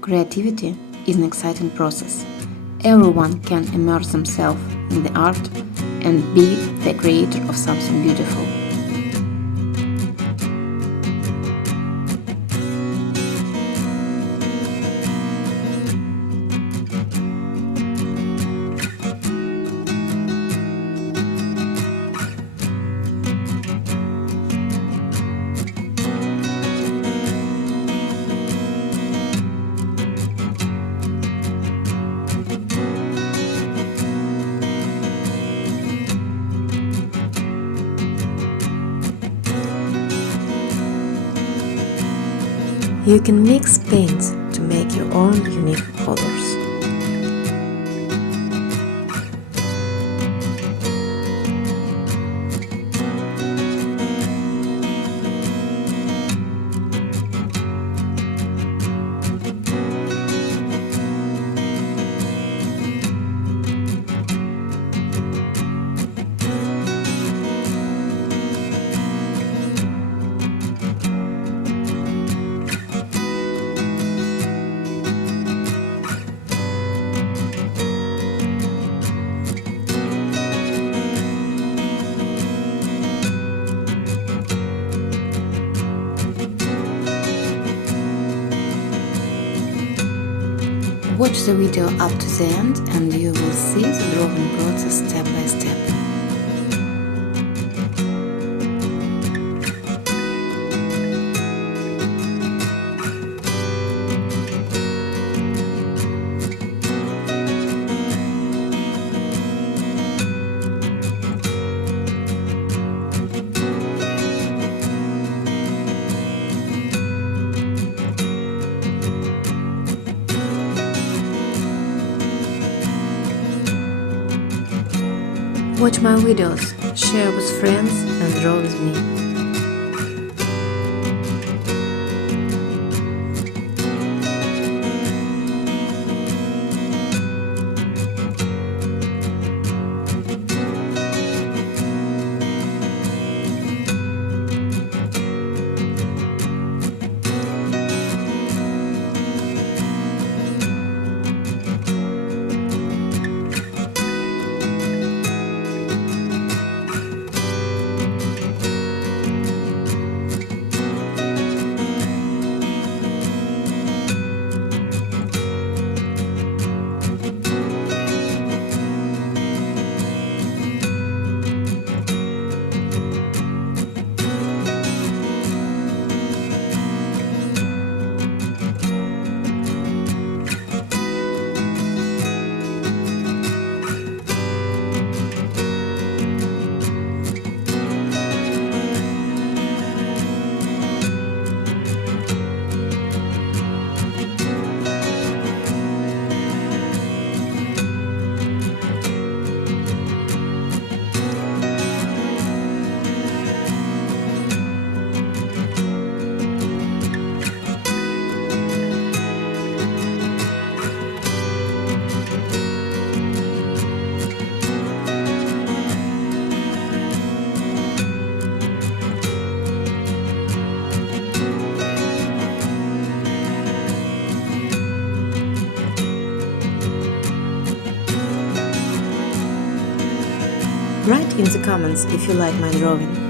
Creativity is an exciting process. Everyone can immerse themselves in the art and be the creator of something beautiful. You can mix paints to make your own unique colors. Watch the video up to the end and you will see the drawing process step by step. Watch my videos, share with friends and draw with me. Write in the comments if you like my drawing.